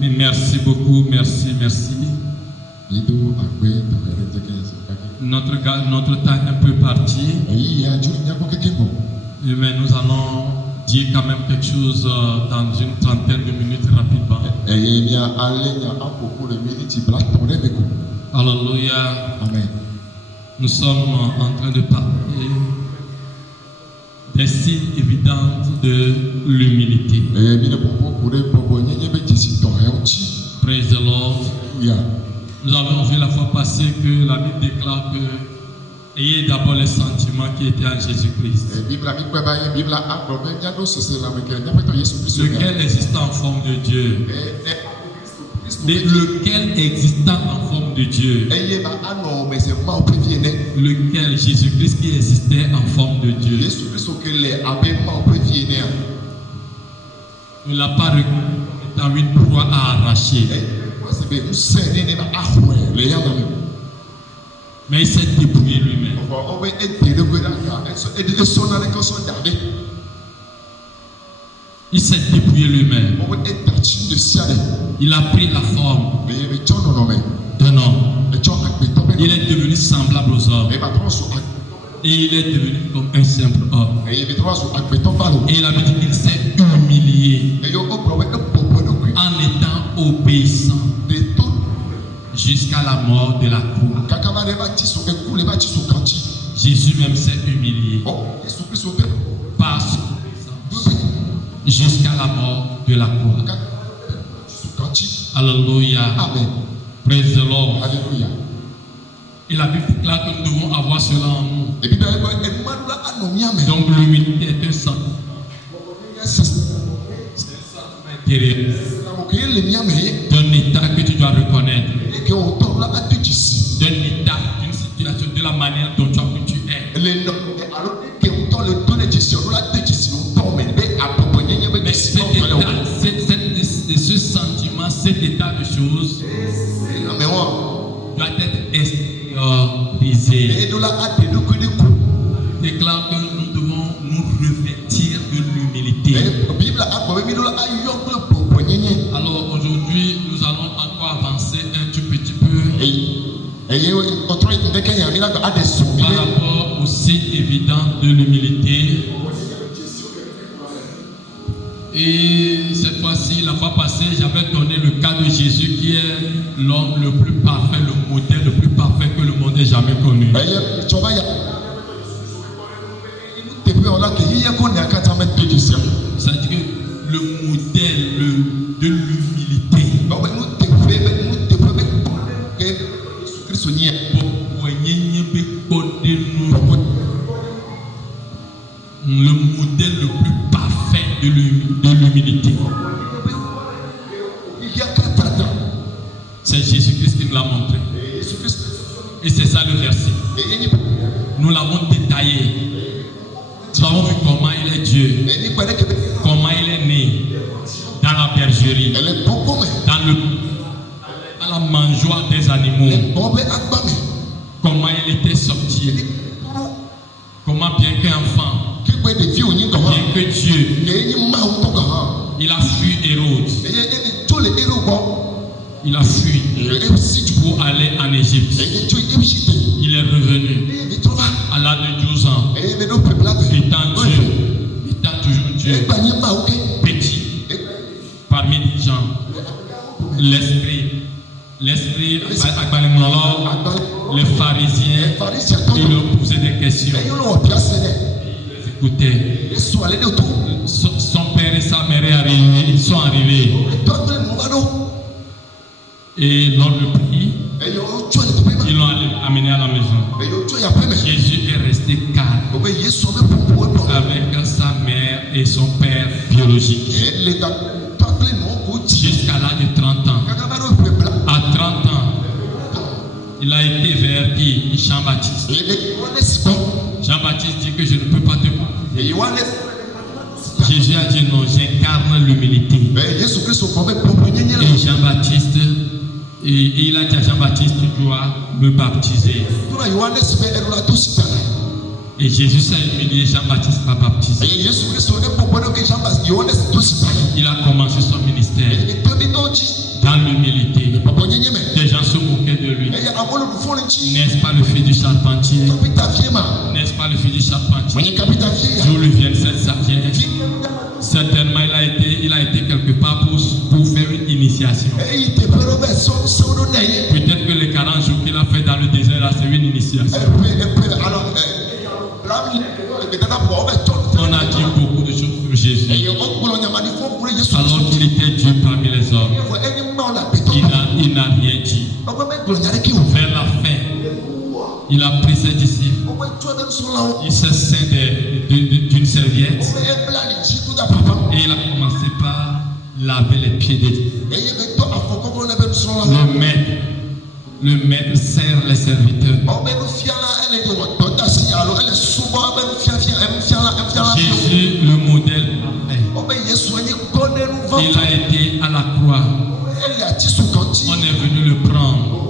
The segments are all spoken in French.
Mais merci beaucoup, merci. Notre temps est un peu parti. Mais nous allons dire quand même quelque chose dans une trentaine de minutes rapidement. Alléluia. Amen. Nous sommes en train de parler des signes évidents de l'humilité. Praise the Lord. Nous avons vu la fois passée que la Bible déclare que ayez d'abord les sentiments qui étaient en Jésus-Christ, lequel existait en forme de Dieu. Lequel existant en forme de Dieu. Lequel Jésus-Christ qui existait en forme de Dieu. Il n'a pas reconnu comme étant une proie à arracher. Mais il s'est débrouillé lui-même. Il s'est débrouillé lui-même. Il a pris la forme d'un homme. Il est devenu semblable aux hommes. Et il est devenu comme un simple homme. Et la Bible dit qu'il s'est humilié en étant obéissant jusqu'à la mort de la croix. Jésus même s'est humilié par son obéissance jusqu'à la mort de la croix. Alléluia. Amen. Praise the Lord. Alléluia. Et la Bible déclare que nous devons avoir cela en nous. Donc l'humilité est un sentiment intérieur d'un état que tu dois reconnaître, d'un état, d'une situation, de la manière dont tu as pu tu es. Mais ce sentiment, cet état de choses doit être extériorisé. Déclare que nous devons nous revêtir de l'humilité. Alors aujourd'hui, nous allons encore avancer un tout petit peu par rapport au signe évident de l'humilité. Et cette fois-ci, la fois passée, j'avais donné le cas de Jésus qui est l'homme le plus parfait, le modèle le plus parfait que le monde ait jamais connu. C'est-à-dire que le modèle de l'humilité. Le modèle le plus parfait de l'humilité. C'est Jésus-Christ qui nous l'a montré. Et c'est ça le verset. Nous l'avons détaillé. Nous avons vu comment il est Dieu. Comment il est né. Dans la bergerie. Dans la mangeoire des animaux. Comment il était sorti. Comment bien qu'enfant. Bien que Dieu, il a fui Hérode. Il a fui pour aller en Égypte. Il est revenu à l'âge de 12 ans. Étant Dieu, étant toujours Dieu, petit, parmi les gens. L'esprit, les pharisiens, ils lui posaient des questions. Écoutez, son père et sa mère ils sont arrivés. Et lors du prix, ils l'ont amené à la maison. Jésus est resté calme avec sa mère et son père biologique jusqu'à l'âge de 30 ans. À 30 ans, il a été vers qui? Jean-Baptiste. Jean-Baptiste dit que je ne peux pas te baptiser. Jésus a dit non, j'incarne l'humilité. Et Jean-Baptiste, et il a dit à Jean-Baptiste, tu dois me baptiser. Et Jésus s'est humilié, Jean-Baptiste l'a baptisé. Il a commencé son ministère dans l'humilité. Des gens se moquaient de lui. N'est-ce pas le fils du charpentier? N'est-ce pas le fils du charpentier? D'où lui vient cette sagesse? Certainement, il a été quelque part pour faire une initiation. Peut-être que les 40 jours qu'il a fait dans le désert, là, c'est une initiation. On a dit beaucoup de choses sur Jésus. Alors qu'il était Dieu parmi les hommes. Il n'a rien dit. Vers la fin, il a pris ses disciples. Il s'est ceint d'une serviette. Et il a commencé par laver les pieds des disciples. Le maître sert les serviteurs. Jésus, le modèle parfait. Il a été à la croix. On est venu le prendre.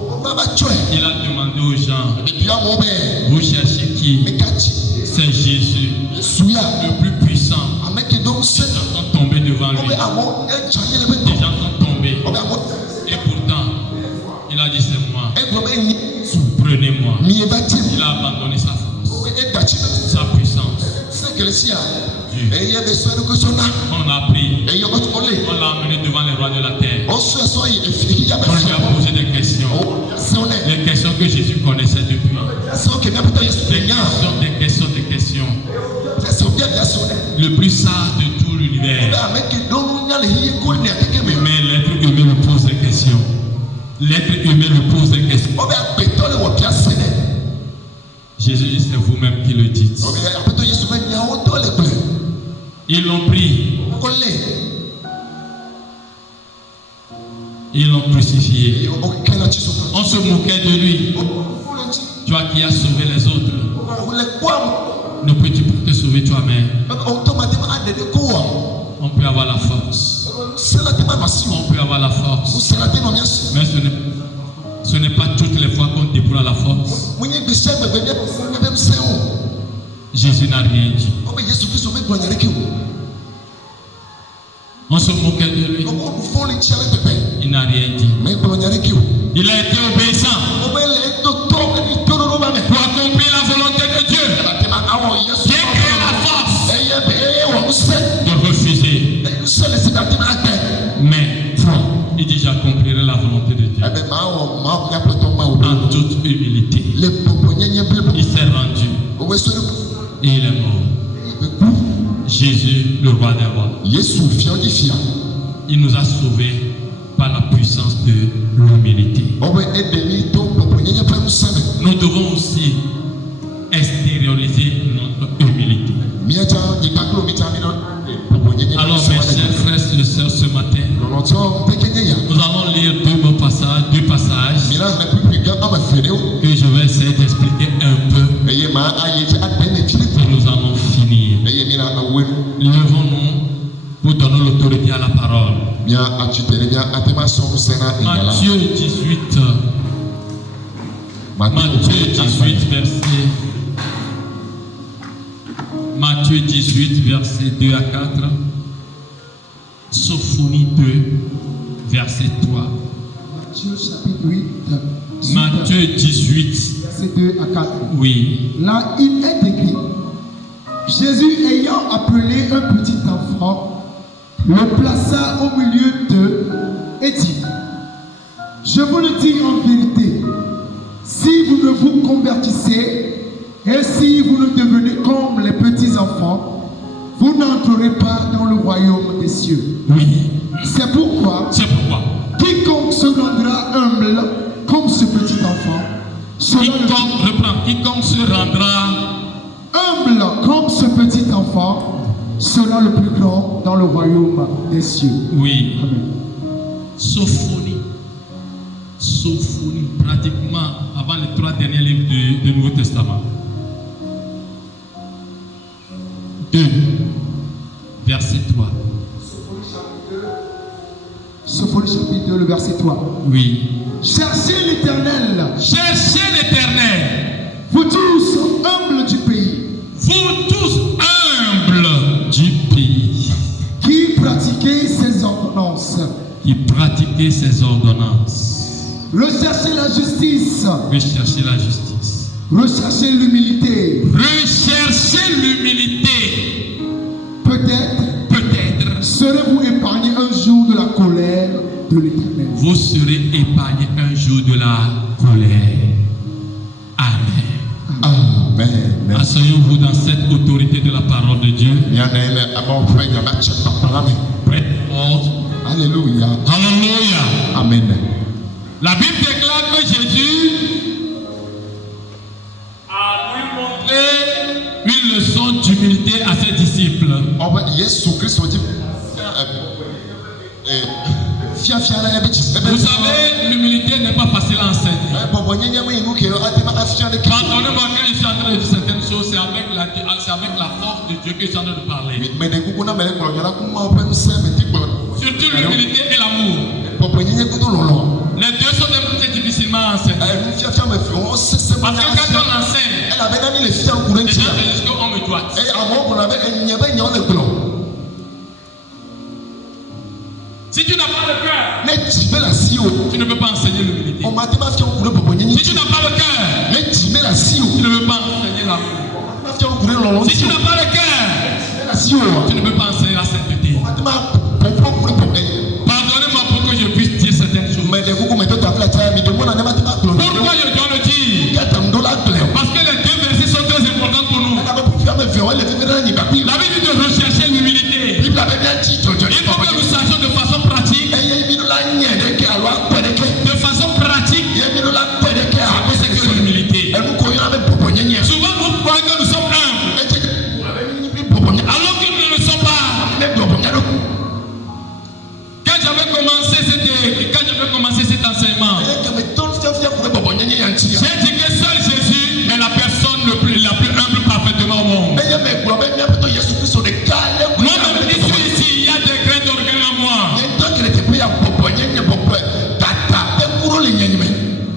Il a demandé aux gens, vous cherchez qui? C'est Jésus, le plus puissant. Les gens sont tombés devant lui. Les gens sont tombés. Et pourtant, il a dit c'est moi. Prenez-moi. Il a abandonné sa force, sa puissance. On a pris, on l'a amené devant les rois de la terre. On lui a posé des questions. Les questions que Jésus connaissait depuis. Des questions. Le plus sage de tout l'univers. Mais l'être humain lui pose des questions. Jésus dit, c'est vous-même qui le dites. Ils l'ont pris. Ils l'ont crucifié. On se moquait de lui. Toi qui as sauvé les autres, ne peux-tu pas te sauver toi-même? On peut avoir la force. On peut avoir la force. Mais ce n'est pas toutes les fois qu'on déploie la force. Jésus n'a rien dit. On se moquait de lui. Il n'a rien dit. Il a été obéissant pour accomplir la volonté de Dieu. Qui a créé la force de refuser. Mais il dit j'accomplirai la volonté de Dieu. En toute humilité. Il s'est rendu. Et il est mort. Jésus, le roi des rois. Il nous a sauvés par la puissance de l'humilité. Nous devons aussi extérioriser notre humilité. Alors mes chers frères et sœurs, ce matin, nous allons lire deux passages que je vais essayer d'expliquer un peu et nous allons finir. Levons-nous pour donner l'autorité à la parole. Matthieu 18, verset 2 à 4. Sophonie 2, verset 3. Matthieu 18, verset 2 à 4. Oui. Là, il est écrit: Jésus ayant appelé un petit enfant, le plaça au milieu d'eux et dit: Je vous le dis en vérité, si vous ne vous convertissez et si vous ne devenez comme les petits enfants, vous n'entrerez pas dans le royaume des cieux. Oui. C'est pourquoi quiconque se rendra humble comme ce petit enfant, quiconque se rendra humble comme ce petit enfant sera le plus grand dans le royaume des cieux. Oui. Amen. Sophonie, pratiquement avant les 3 derniers livres du Nouveau Testament. 2, verset 3. Sophonie chapitre 2, le verset 3. Oui. Cherchez l'Éternel. Cherchez l'Éternel. Vous tous humbles du pays. Vous tous humbles du pays. Qui pratiquait ses ordonnances. Qui pratiquait ses ordonnances. Recherchez la justice. Recherchez la justice. Recherchez l'humilité. Recherchez l'humilité. Peut-être serez-vous épargné un jour de la colère de l'Éternel. Vous serez épargné un jour de la colère. Amen. Amen. Asseyons-vous dans cette autorité de la parole de Dieu. Alléluia. Alléluia. Amen. La Bible déclare que Jésus a lui montré une leçon d'humilité à ses disciples. Vous savez, l'humilité n'est pas facile à enseigner. Pardonnez-moi quand je suis en train de dire certaines choses, c'est avec la force de Dieu que je suis en train de parler. Surtout l'humilité et l'amour. Les deux sont un peu difficilement à enseigner. Parce que quand on enseigne, les gens se disent qu'on me doit. Si tu n'as pas le cœur, tu ne peux pas enseigner l'humilité. Si tu n'as pas le cœur, tu ne peux pas enseigner l'amour. Si tu n'as pas le cœur, tu ne peux pas enseigner la sainteté. Pardonnez-moi pour que je puisse dire certaines choses. Pourquoi je dois le dire? Parce que les deux versets sont très importants pour nous. La Bible dit de rechercher l'humilité. Il faut que nous sachions de façon pratique. De façon pratique. C'est que l'humilité. Souvent nous croyons que nous sommes humbles. Alors que nous ne le sommes pas. Quand j'avais commencé cet enseignement, j'ai dit que seul Jésus est la personne la plus humble parfaitement au monde. Moi-même qui suis ici, il y a des grains d'orgueil en moi.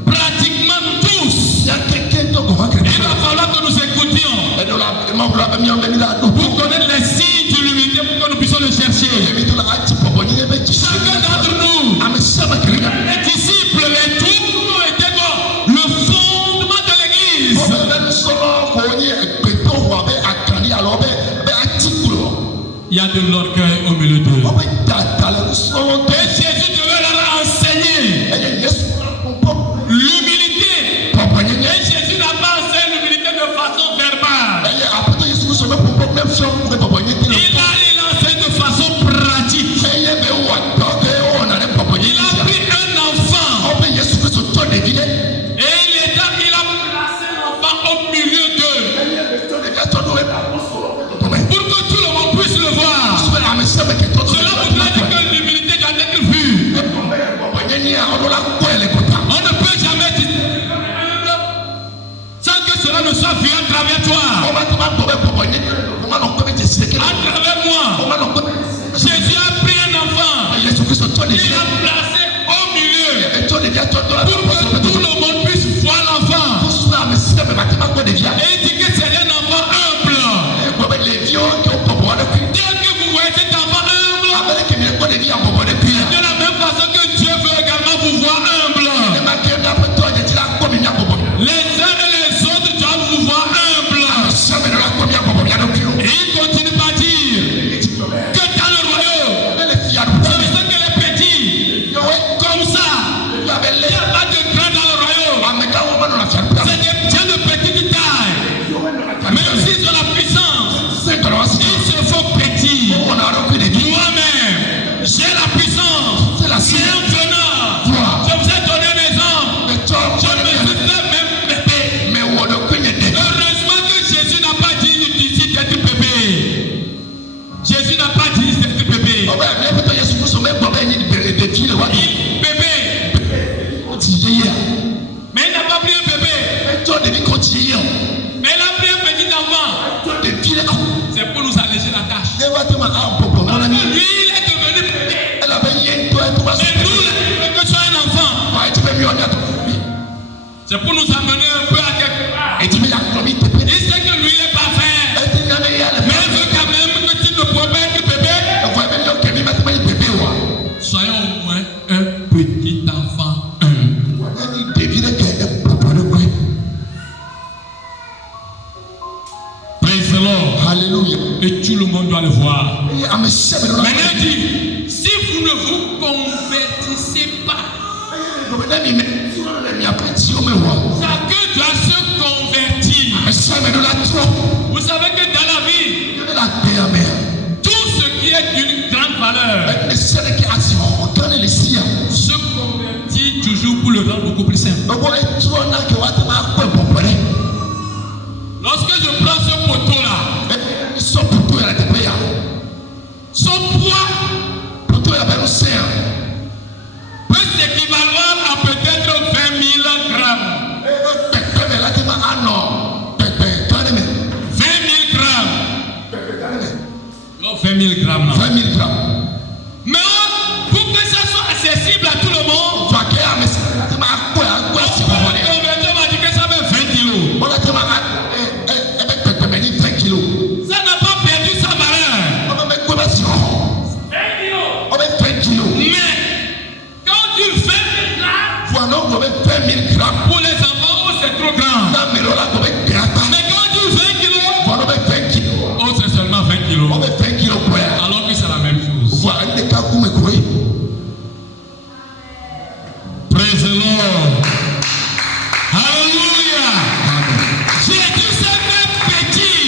Pratiquement tous. Il va falloir que nous écoutions pour connaître les signes de l'humilité, pour que nous puissions le chercher. Chacun d'entre nous, les disciples, les troupes étaient le fondement de l'église. Il y a de l'orgueil au milieu d'eux. Et Jésus devait leur enseigner l'humilité. Et Jésus n'a pas enseigné l'humilité de façon verbale. Il enseigne de façon pratique. Il a pris un enfant et il a placé l'enfant au milieu d'eux pour que tout le monde puisse le voir. Cela voudrait dire que l'humilité doit être vue. On ne peut jamais dire sans que cela ne soit vu à travers toi, à travers moi. Jésus a pris un enfant, il l'a placé au milieu pour que tout le monde puisse voir l'enfant. Et il dit que c'est un enfant humble. Dès que vous voyez cet enfant humble, de la même façon que Dieu veut également vous voir humble. Les uns et les autres doivent vous voir humble. Et il continue par dire que dans le royaume, ce ne sont que les petits. Comme ça, il n'y a pas de grands dans le royaume. C'est des gens de petite taille. Même s'ils ont la puissance, ils se font petits. Moi-même, j'ai la puissance. C'est un venant. Je vous ai donné un exemple. Je me suis fait même bébé. Heureusement que Jésus n'a pas dit d'ici d'être bébé. Jésus n'a pas dit d'être bébé. Bébé. Mais il n'a pas pris un bébé. Mais il a pris un petit enfant. C'est pour nous alléger la tâche. Lui, il est devenu bébé. Et nous, que tu sois un enfant. C'est pour nous amener un peu à quelque part. Il sait que lui, il est parfait. Mais il veut quand même que tu ne pourrais pas être bébé. malheur se convertit toujours pour le rendre beaucoup plus simple. Lorsque je prends ce poteau-là, son poids peut s'équivaloir à peut-être 20 000 grammes. 20 000 grammes. Non, 20 000 grammes. Non. 20 000 grammes. Mais pour que ça soit accessible à tout le monde, on m'a dit que ça fait 20 kilos. Ça n'a pas perdu sa valeur. 20 kilos. Mais quand tu fais 20 grammes, pour les enfants, oh, c'est trop grand. Mais quand tu fais 20 kilos, oh, c'est seulement 20 kilos. Alors que c'est la même chose. Praise the Lord. Hallelujah. Jésus s'est fait petit.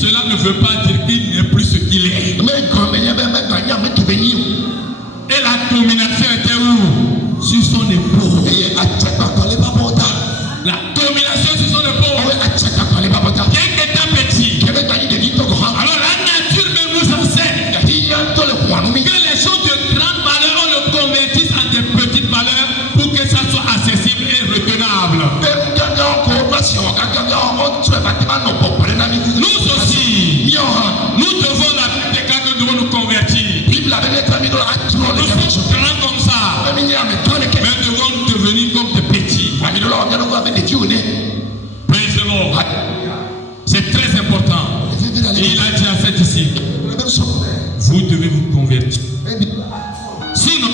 Cela ne veut pas dire qu'il n'est plus ce qu'il est. Et la domination était où? Sur son épaule. La domination sur son épaule. Bien qu'étant petit. Alors la nature même nous enseigne que les choses de grande valeur, on le convertisse en des petites valeurs pour que ça soit accessible et retenable. Nous aussi, nous devons la Bible déclare que nous devons nous convertir. Nous sommes grands comme ça, mais nous devons devenir comme des petits. Praise the Lord. C'est très important. Et il a dit à cet ici, vous devez vous convertir. Sinon,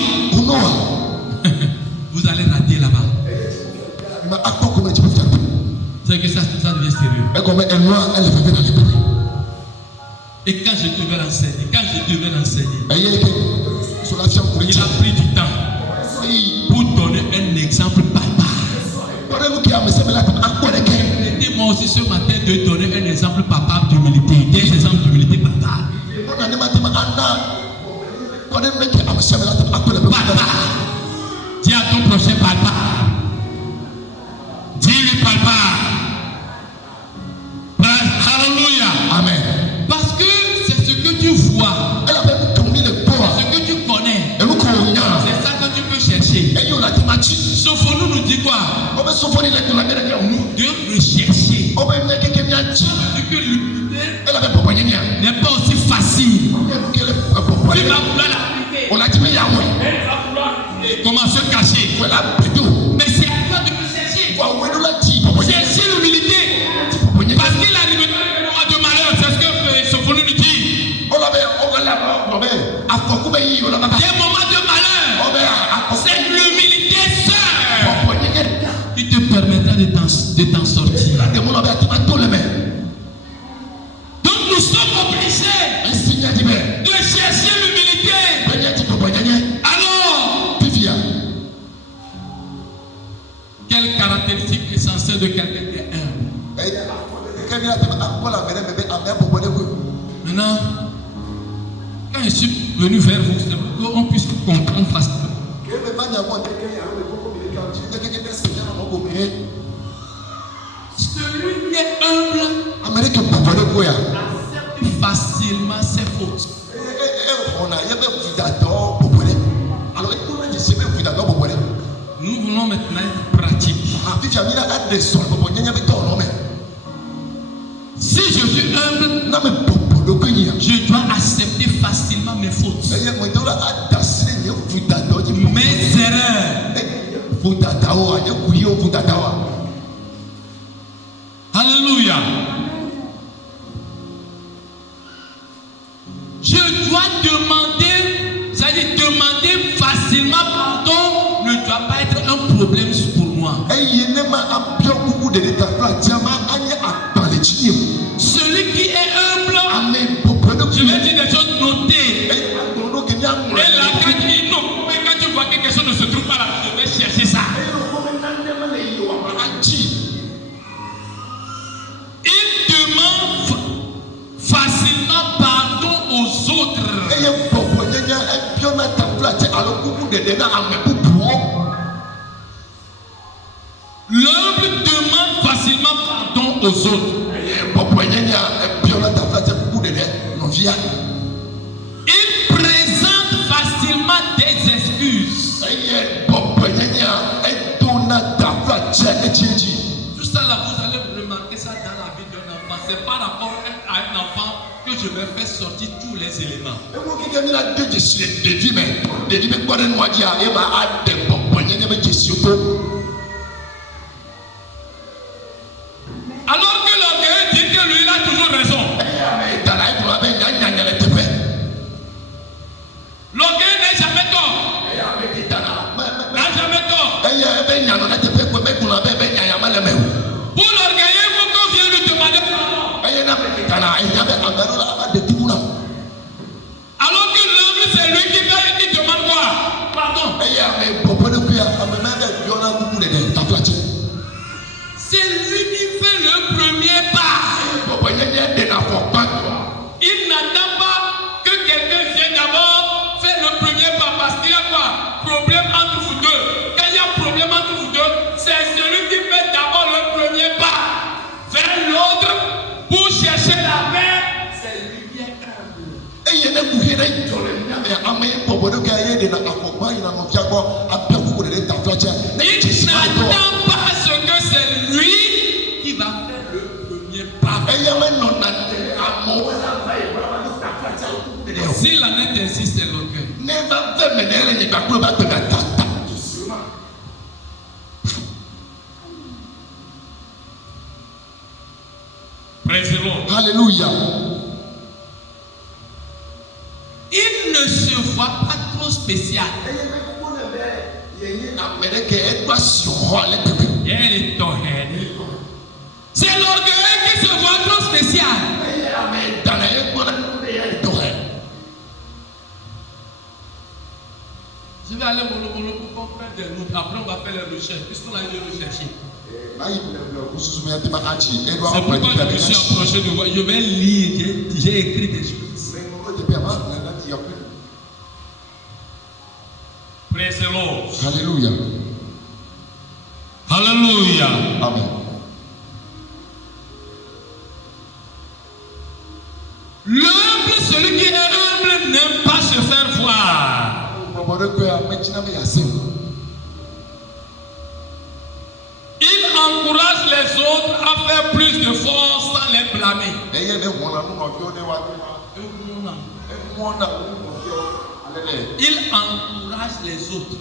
vous allez rater là-bas. C'est que ça devient sérieux. Et quand je devais l'enseigner, il a pris du temps pour donner un exemple palpable. Et moi aussi ce matin de donner un exemple palpable d'humilité, des exemples d'humilité palpable. Dis à ton prochain palpable. Dis-lui palpable. Hallelujah. Amen. Parce que c'est ce que tu vois. C'est ce que tu connais. C'est ça que tu peux chercher. Sophonou nous dit quoi? Nous devons rechercher. Que l'humilité n'est pas aussi facile. Tu vas vouloir l'appliquer. Elle va vouloir comment se cacher. Mais c'est à toi de le chercher. Chercher l'humilité. Parce qu'il arrive de malheur. C'est ce que Sophonou nous dit. Des moments de malheur. C'est l'humilité seule qui te permettra de t'en sortir. Donc nous sommes obligés de chercher l'humilité. Alors, quelle caractéristique essentielle de quelqu'un qui est humble? Maintenant, quand je suis venu vers vous, c'est pour qu'on puisse comprendre facilement. Celui qui est humble accepte facilement ses fautes. Nous voulons maintenant être pratiques. Si je suis humble, je dois accepter facilement mes fautes, mes erreurs. Alléluia. Je dois demander, c'est-à-dire demander facilement pardon ne doit pas être un problème pour moi. Celui qui est humble, je vais dire des choses notées. Et là, quand tu vois que quelque chose ne se trouve pas là, je vais chercher ça. Il demande facilement pardon aux autres. L'humble demande facilement pardon aux autres. Il présente facilement des excuses. Tout ça là, vous allez remarquer ça dans la vie d'un enfant. C'est par rapport à un enfant que je vais faire sortir tous les éléments. Alors que l'orgueil dit que lui il a toujours raison. L'orgueil n'a jamais tort. N'a jamais tort. Pour l'orgueil, il faut qu'on vienne lui demander pardon. Alors que l'homme, c'est lui qui demande quoi? Pardon. C'est lui qui fait le premier pas. Il n'attend pas que quelqu'un vienne d'abord faire le premier pas parce qu'il y a quoi? Problème entre vous deux. Quand il y a problème entre vous deux, c'est celui qui fait d'abord le premier pas vers l'autre pour chercher la paix. C'est lui qui est humble. Il n'attend pas ce que c'est lui qui va faire le premier pas. Si la nette insiste, c'est l'orgueil. Praise the Lord. Alléluia. Il ne se voit pas trop spécial. C'est l'orgueil qui se voit trop spécial. Je vais aller mollo pour qu'on prenne des notes. Après, on va faire les recherches. Puisqu'on a eu les rechercher. C'est pourquoi je me suis approché de moi. Je vais lire. J'ai écrit des choses. Praise the Lord. Alléluia. Alléluia. Amen. L'humble, celui qui est humble, n'aime pas se faire voir. Il encourage les autres à faire plus de force sans les blâmer. Il encourage les autres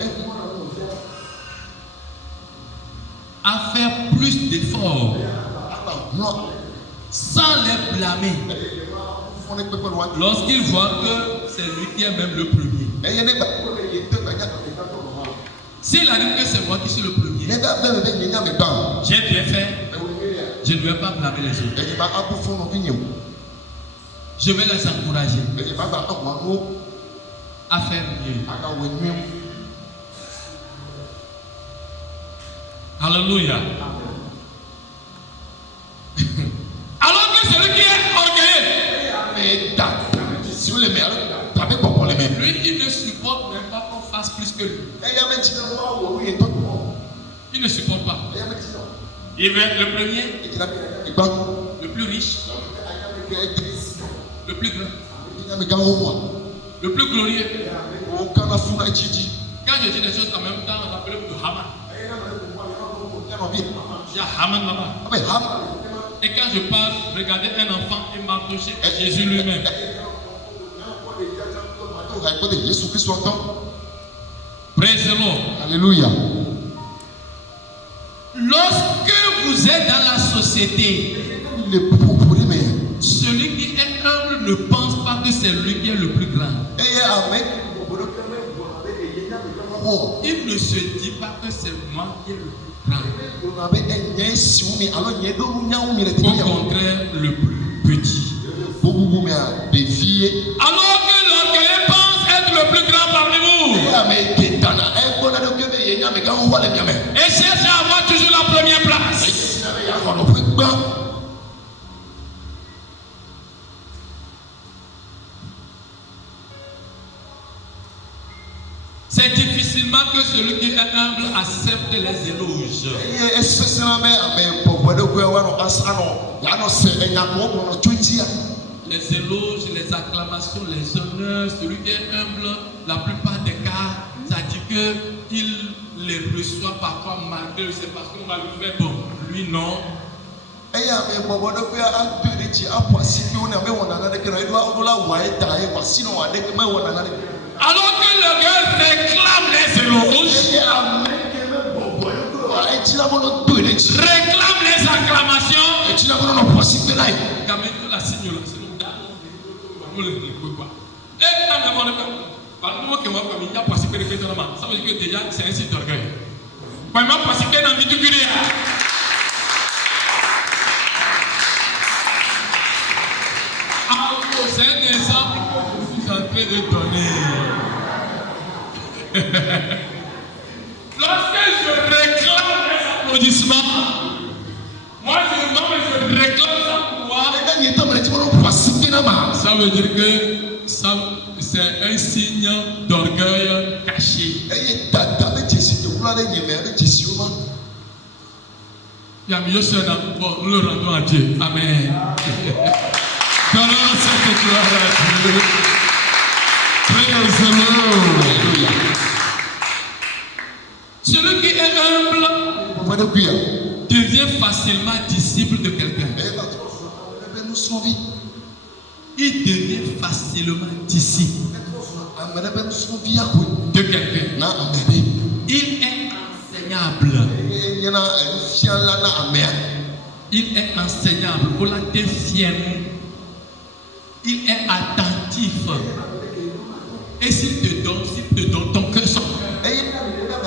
à faire plus d'efforts sans les blâmer. Lorsqu'il voit que c'est lui qui est même le premier. S'il arrive que c'est moi qui suis le premier, j'ai bien fait, je ne vais pas blâmer les autres. Je vais les encourager à faire mieux. Alléluia. Alors que celui qui est orgueilleux, lui il ne supporte même pas qu'on fasse plus que lui. Il ne supporte pas. Il veut être le premier, le plus riche, le plus grand, le plus glorieux. Quand je dis des choses en même temps, on appelle le Haman. Il y a Haman là-bas. Et quand je parle, regardez un enfant et m'approcher Jésus lui-même. Praise the Lord. Alléluia. Lorsque vous êtes dans la société, celui qui est humble ne pense pas que c'est lui qui est le plus grand. Il ne se dit pas que c'est moi qui est le plus grand. Au contraire, le plus petit. Alors que l'orgueil pense être le plus grand parmi vous, et cherche à avoir toujours la première place. C'est difficilement que celui qui est humble accepte les éloges. Les éloges, les acclamations, les honneurs, celui qui est humble, la plupart des cas, ça dit qu'il les reçoit parfois malgré, c'est parce qu'on va lui faire bon. Lui, non. Alors que le gars réclame les éloges, réclame les acclamations, ça veut dire que déjà c'est un site d'orgueil. C'est un exemple que je suis en train de donner. Lorsque je réclame les applaudissements, moi je réclame ça pour moi. Ça veut dire que c'est un signe d'orgueil caché. Bon, nous le rendons à Dieu. Amen. Donnons cette gloire à Dieu. Praise the Lord. Celui qui est humble devient facilement disciple de quelqu'un. Il devient facilement disciple de quelqu'un. Il est enseignable. Il est enseignable. Pour la défier. Il est attentif. Et s'il te donne ton cœur, son cœur.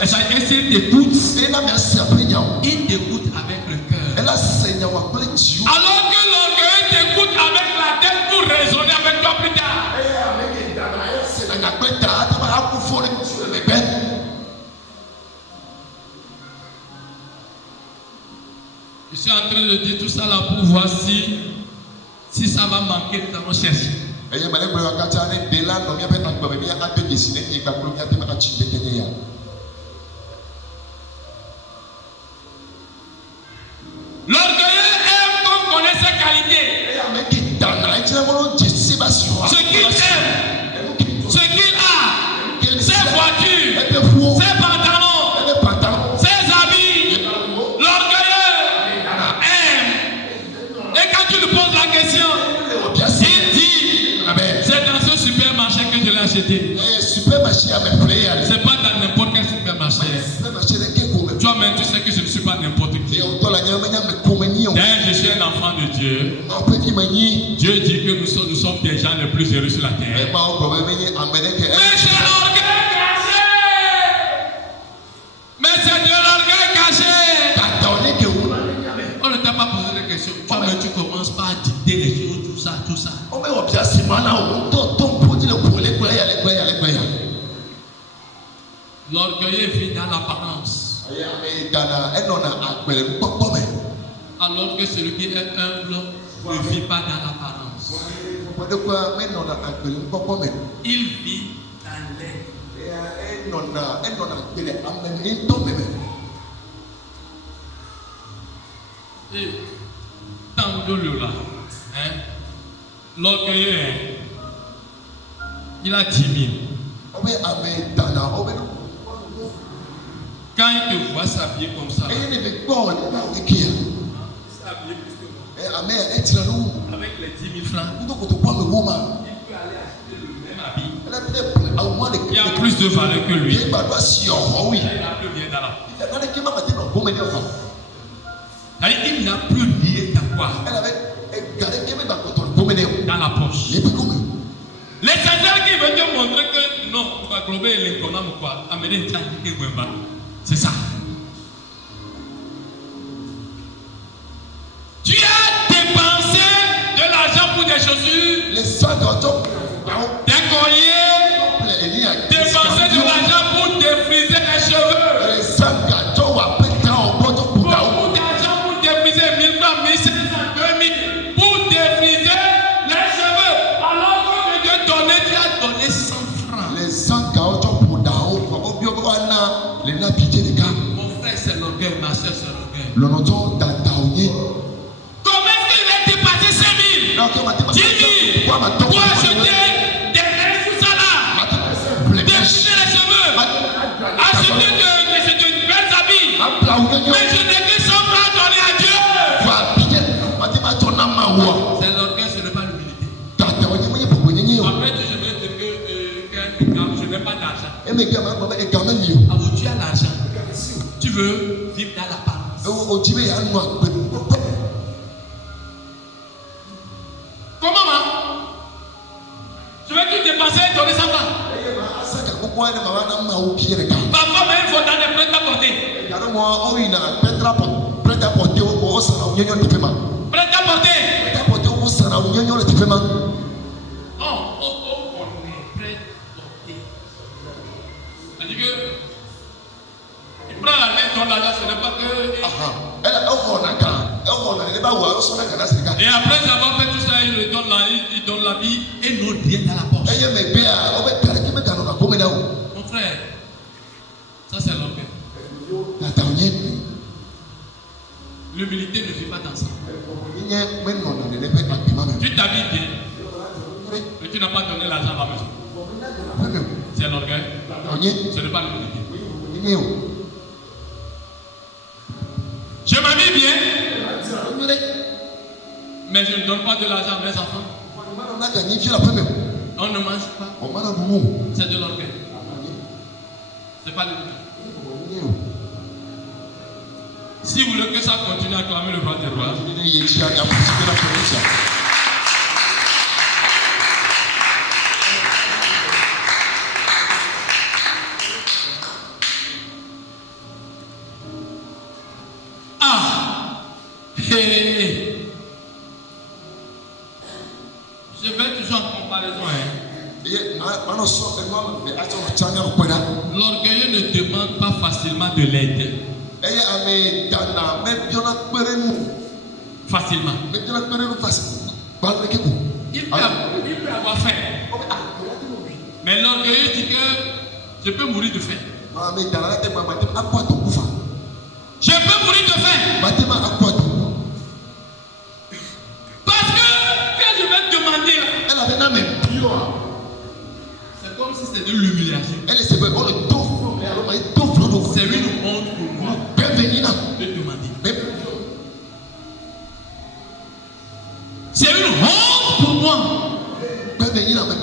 Et s'il t'écoute, il t'écoute avec le cœur. Alors que l'orgueil t'écoute avec la tête pour raisonner avec toi plus tard. Je suis en train de dire tout ça là pour voir si ça va manquer dans nos cherches. L'orgueilleux aime qu'on connaisse ses qualités. Ce qu'il aime, ce qu'il a, ses voitures, ses pantalons, ses habits. L'orgueilleux aime. Et quand tu lui poses la question, il dit, c'est dans ce supermarché que je l'ai acheté. C'est pas dans n'importe quel supermarché. Toi-même, tu sais que je ne suis pas n'importe qui. D'ailleurs, je suis un enfant de Dieu. Dieu dit que nous sommes des gens les plus heureux sur la terre. Mais c'est l'orgueil caché. Mais c'est de l'orgueil caché. On ne t'a pas posé de questions. Toi-même, tu commences par dicter les choses, tout ça. L'orgueil vit dans l'apparence. Alors que celui qui est humble ne vit pas dans l'apparence. Il vit dans l'être. Et tant de là, l'orgueilleux, il a 10 000. Quand il te voit s'habiller comme ça, s'habiller plus que moi. Avec les 10 000 francs, il peut aller acheter le même habit. Il a plus de valeur que lui. Il a plus bien dans la poche. Il n'a plus lié ta quoi dans la poche. L'essentiel qui veut te montrer que non, on va glober l'économie ou quoi. Amener une tête qui est vraiment. C'est ça. Tu as dépensé de l'argent pour des chaussures, des colliers, dépensé de l'argent pour défriser les cheveux. Beaucoup d'argent pour défriser 1000 francs, 1500, 2000, pour défriser les cheveux. Alors que Dieu donnait, tu as donné 100 francs. Comment est-ce qu'il va dépasser 5 000, 10 000 pour acheter des vêtements tout ça là, déchirer les cheveux, acheter de belles habits, mais je n'ai que 100 francs donnés à Dieu. C'est l'orgueil, ce n'est pas l'humilité. Après, je vais dire que je n'ai pas d'argent. Ah bon, tu as l'argent. Tu veux vivre dans l'apparence. Comment, maman? Je vais tout dépenser et donner 100 francs. Parfois, même il faut dans des prêt-à-porter. Prêt-à-porter. Oh, on est prêt-à-porter. C'est-à-dire que il prend la main, donne l'argent, ce n'est pas que. Et après avoir fait tout ça, il donne la vie et nous rien dans la poche. Mon frère, ça c'est l'orgueil. L'humilité ne vit pas dans ça. Tu t'habilles bien, mais tu n'as pas donné l'argent à la maison. C'est l'orgueil. Ce n'est pas l'humilité. Je m'habille bien, mais je ne donne pas de l'argent à mes enfants. On ne mange pas. C'est de l'orgueil. C'est pas l'humilité. Si vous voulez que ça continue à clamer le roi des rois, je vais toujours en comparaison. L'orgueilleux ne demande pas facilement de l'aide. Facilement. Il peut avoir faim. Mais l'orgueilleux dit que je peux mourir de faim. Je peux mourir de faim. Parce que quand je vais te demander là, c'est comme si c'était de l'humiliation. C'est une honte pour moi de demander. C'est une honte pour moi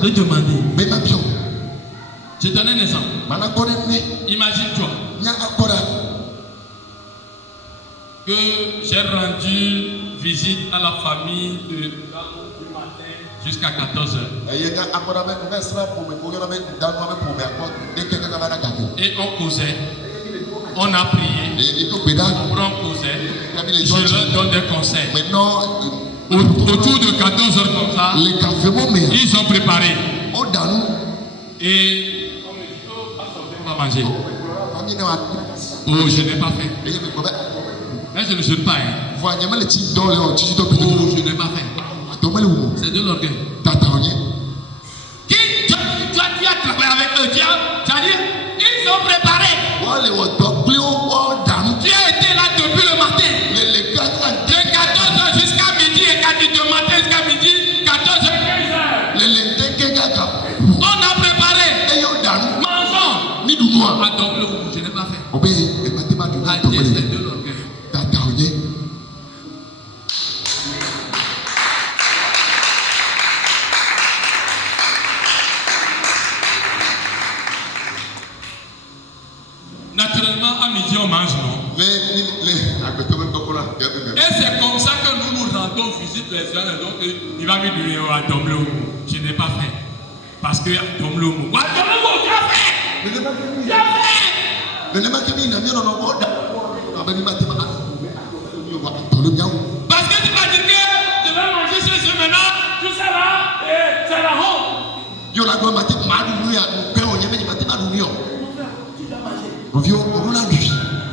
de demander. Je donne un exemple. Imagine-toi que j'ai rendu visite à la famille du matin jusqu'à 14h. Et on causait, on a prié, on causait, je leur donne des conseils. Autour de 14h comme ça, ils ont préparé. Et on me dit, on va manger. Oh, je n'ai pas fait. Mais je ne jeûne pas. Oh, je n'ai pas fait. C'est de l'orgueil. Tu as travaillé avec eux. Tu as dit, ils ont préparé. Tu as été là depuis le matin. De 14h jusqu'à midi et de matin jusqu'à midi, 14h, 15h. On a préparé. Mangeons. Je n'ai pas fait. C'est de l'orgueil. Naturellement, à midi, on mange, non? Et c'est comme ça que nous nous rendons visite les uns et l'autre. Il va me dire, à Domlo, je n'ai pas fait. Parce que Domlo, tu as fait! Tu as fait! Parce que tu vas dire que je vais manger chez eux maintenant, tout ça là, et c'est la honte. Si tu dois manger.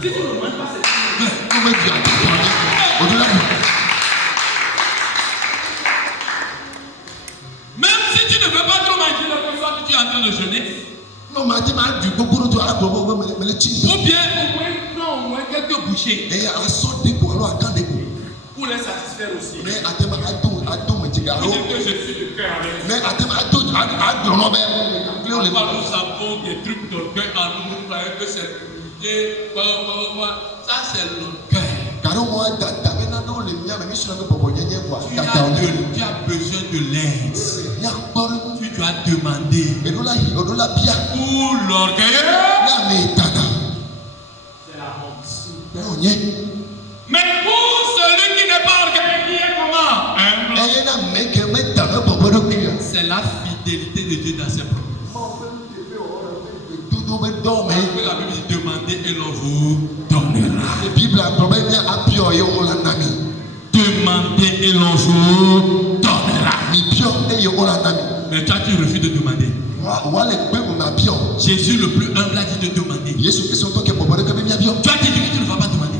Si tu ne manges pas, c'est même si tu ne veux pas trop manger le soir que tu es en train de jeûner. Ou bien au moins quelques bouchées. Et à sorte de pour alors attendre. Pour les satisfaire aussi. Mais à thème à tout me dit que je suis de cœur avec. Mais à thème à tout nous avons des trucs d'orgueil en nous, nous croyons que c'est l'unité. Ça c'est l'orgueil. Tu as besoin de l'aide. Tu dois demander. Pour l'orgueil, c'est la honte. Mais pour celui qui n'est pas orgueilleux, comment? C'est la fidélité de Dieu dans ses promesses. La Bible dit demandez et l'on vous donnera. Demandez et l'on vous donnera. Mais toi tu refuses de demander. Jésus le plus humble a dit de demander. Toi tu dis que tu ne vas pas demander.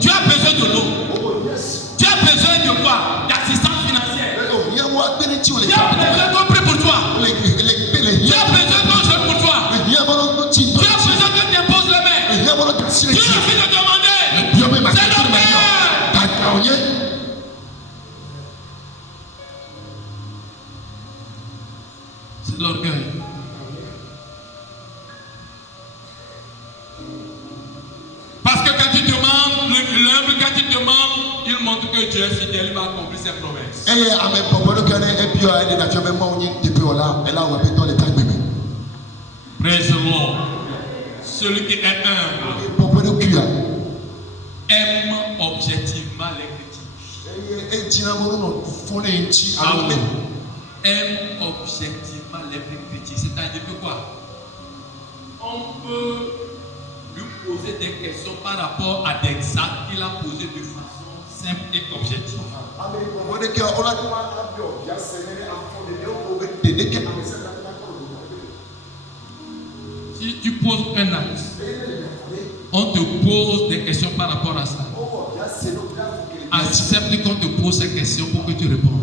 Tu as besoin de l'eau. Tu as besoin de quoi? D'assistance financière. Tu as besoin qu'on prie pour toi. Tu as besoin qu'on jeûne pour toi. Tu as besoin que tu imposes les mains. Tu refuses de demander. C'est l'orgueil. C'est l'orgueil. Parce que quand tu demandes, l'humble, quand tu demandes, il montre que Dieu est fidèle, il va accomplir ses promesses. Praise the Lord. Celui qui est humble aime objectivement les critiques. Aime objectivement les critiques. C'est-à-dire que quoi? On peut lui poser des questions par rapport à des actes qu'il a posés de façon simple et objective. Si tu poses un acte, on te pose des questions par rapport à ça. Accepte qu'on te pose ces questions pour que tu répondes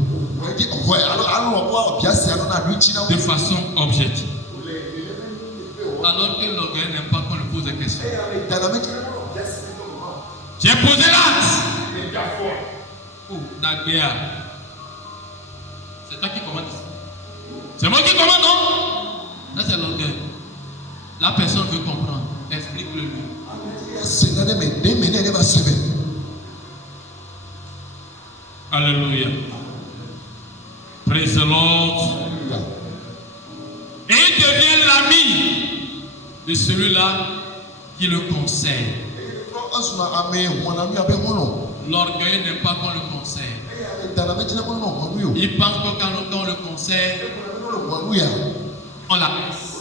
de façon objective. Alors que l'orgueil n'aime pas qu'on lui pose des questions. J'ai posé l'acte. Oh, Dagbéa. C'est toi qui commandes ici. C'est moi qui commande, non? Là, c'est l'orgueil. La personne veut comprendre. Explique-le lui. Alléluia. Praise the Lord. Et il devient l'ami de celui-là qui le conseille. L'orgueil n'aime pas qu'on le conseille. Il pense que quand on le conseille, on la laisse.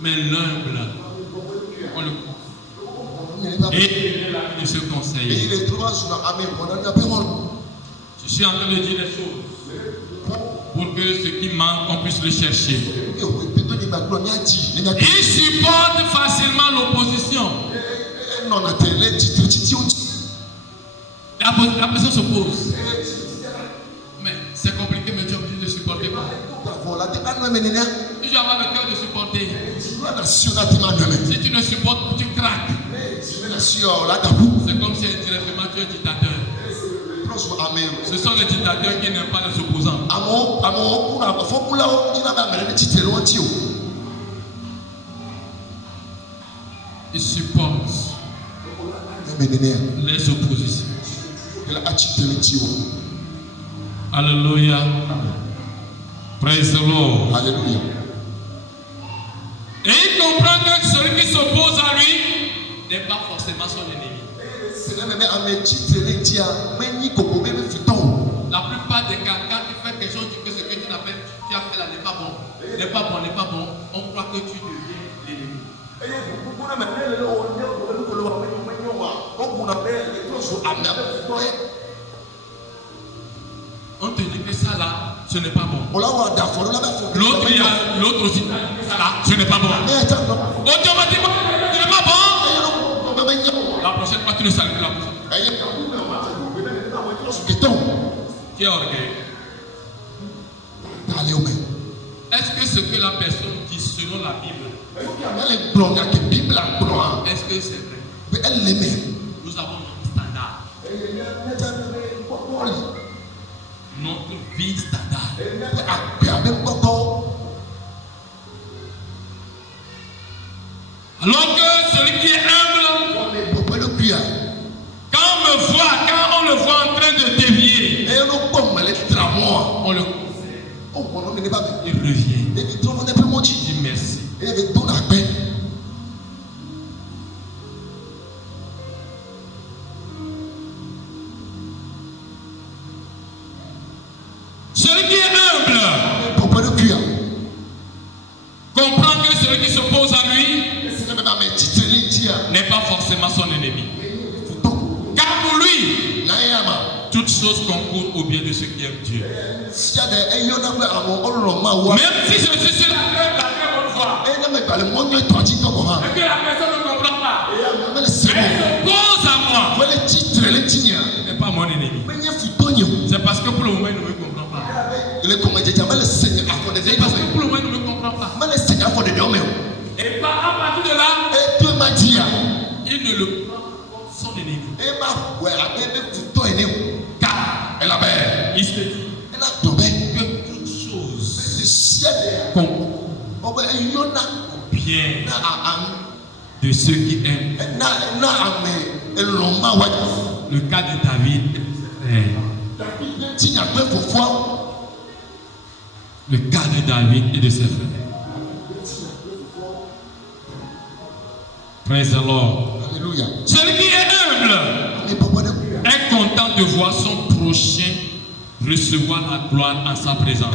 Mais l'humble, on le conseille. Et il est l'ami de ce conseiller. Je suis en train de dire des choses pour que ce qui manque, on puisse le chercher. Il supporte facilement l'opposition. La personne se pose. Mais c'est compliqué, mais tu es obligé de supporter quoi? Tu dois avoir le cœur de supporter. Si tu ne supportes, tu craques. C'est comme si indirectement tu es dictateur. Ce sont les dictateurs qui n'aiment pas les opposants. Ils supportent les oppositions. Alléluia. Praise the Lord. Alléluia. Et il comprend que celui qui s'oppose à lui n'est pas forcément son ennemi. La plupart des cas, quand tu fais quelque chose, tu fais ce que tu as fait là n'est pas bon. N'est pas bon, n'est pas bon. On croit que tu deviens l'ennemi. On te dit que ça là, ce n'est pas bon. L'autre aussi, ça là, ce n'est pas bon. Automatiquement, ce n'est pas bon. La prochaine fois, tu ne salues la prochaine. Qui est orgueilleux? Est-ce que ce que la personne dit selon la Bible, est-ce que c'est vrai? Nous avons notre standard. Notre vie standard. Alors que celui qui est humble, quand on le voit en train de dévier, on le conseille. Il revient. Il dit merci. Celui qui est humble comprend que celui qui s'oppose à lui n'est pas forcément son ennemi. Car pour lui, toutes choses concourent au bien de ceux qui aiment Dieu. Même si je suis sur la très bonne voie et que la personne ne comprend pas, elle s'oppose à moi, elle n'est pas mon ennemi. C'est parce que pour le moment il ne me comprend pas. C'est parce que pour le moment il ne me comprend pas. Et à partir de là, il ne le prend pas comme son ennemi. Car il se dit que toutes choses concourent bien de ceux qui aiment. Le cas de David et de ses frères. Le cas de David et de ses frères. Praise the Lord. Alléluia. Celui qui est humble est content de voir son prochain recevoir la gloire en sa présence.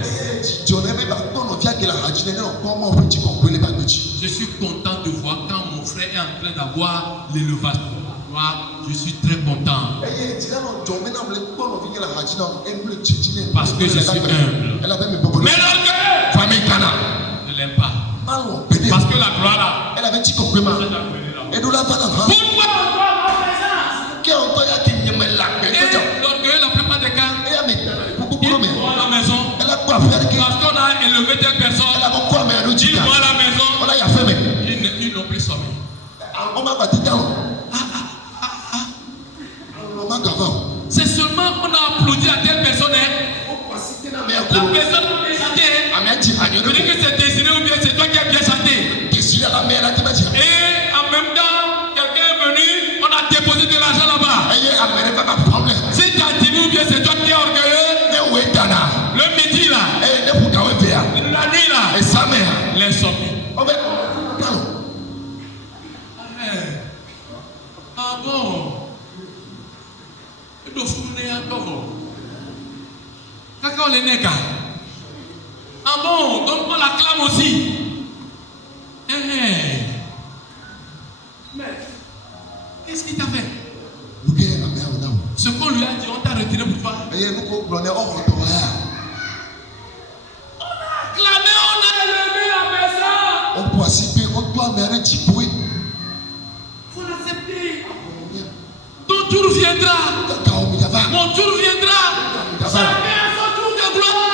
Je suis content de voir quand mon frère est en train d'avoir l'élevation de la gloire. Je suis très content. Parce que je suis humble. Mais l'orgueil, je ne l'aime pas. Parce que la gloire là, pourquoi on doit ma présence? L'orgueil, la plupart des cas, il voit la maison. Parce qu'on a élevé telle personne, il voit la maison, ils n'ont plus sommeil. C'est seulement qu'on a applaudi à telle personne. La personne a bien chanté. Je dis que c'est désiré ou bien c'est toi qui as bien chanté. Et en même temps, quelqu'un est venu, on a déposé de l'argent là-bas. Si tu as dit ou bien c'est toi qui es orgueilleux, le midi là, la nuit là, l'insomnie. Ah bon? Il faut fournir un peu. Quand les nègres. Ah bon, donne-moi la clame aussi. Mais, qu'est-ce qu'il t'a fait? Ce qu'on lui a dit, on t'a retiré pour toi. On a clamé, on a élevé la personne. Faut l'accepter. Ton tour viendra. Mon tour viendra. Chacun a son tour de gloire.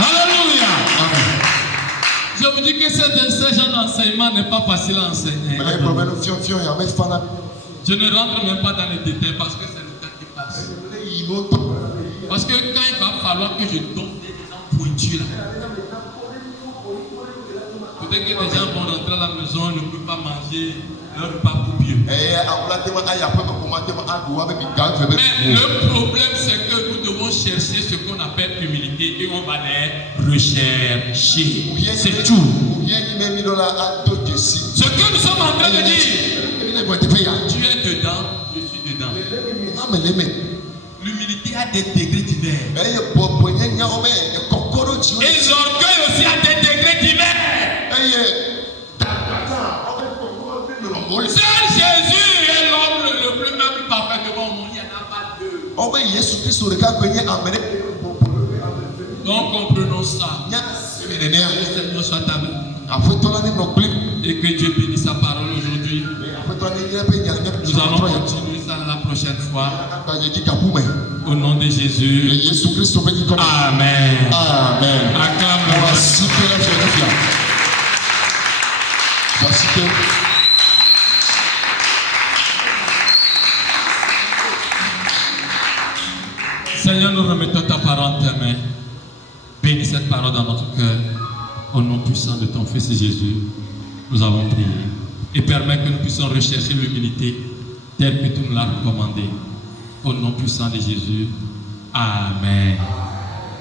Alléluia. Je vous dis que ce genre d'enseignement n'est pas facile à enseigner. Je ne rentre même pas dans les détails parce que c'est le temps qui passe. Parce que quand il va falloir que je donne des gens pointus là, peut-être que les gens vont rentrer à la maison, ne peuvent pas manger leur repas copieux. Mais le problème c'est que nous devons chercher ce qu'on appelle humilité et on va les rechercher. C'est tout. Ce que nous sommes en train de dire, tu es dedans, je suis dedans. L'humilité a des degrés divers. Et l'orgueil aussi a des degrés divers. Seul Jésus est l'homme le plus humble parfaitement au monde. Il n'y en a pas deux. Donc comprenons ça. Seigneur soit ta main. Et que Dieu bénisse sa parole aujourd'hui. Nous allons continuer ça la prochaine fois. Au nom de Jésus. Amen. Amen. Acclame-le. Seigneur, nous remettons ta parole en tes mains. Bénis cette parole dans notre cœur. Au nom puissant de ton Fils Jésus, nous avons prié. Et permets que nous puissions rechercher l'humilité telle que tu nous l'as recommandé. Au nom puissant de Jésus. Amen.